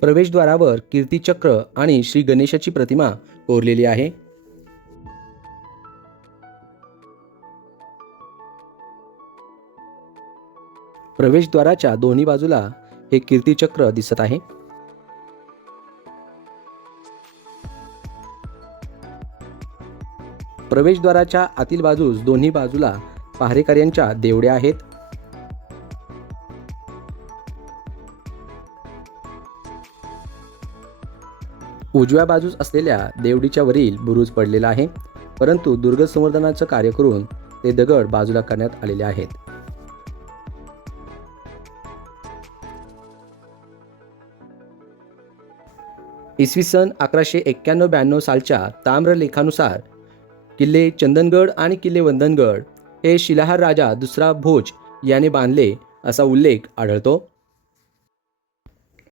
प्रवेशद्वारावर कीर्तिचक्र आणि श्री गणेशाची प्रतिमा कोरलेली आहे. प्रवेशद्वाराच्या दोन्ही बाजूला हे कीर्तिचक्र दिसत आहे. प्रवेशद्वाराच्या आतील बाजूस दोन्ही बाजूला पहारेकऱ्यांच्या देवड्या आहेत. उजव्या बाजूस असलेल्या देवडीच्या वरील बुरुज पडलेला आहे, परंतु दुर्ग संवर्धनाचं कार्य करून ते दगड बाजूला करण्यात आलेले आहेत. इसवी सन 1191-92 सालच्या ताम्रलेखानुसार किल्ले चंदनगड आणि किल्ले वंदनगड हे शिलाहार राजा दुसरा भोज याने बांधले असा उल्लेख आढळतो.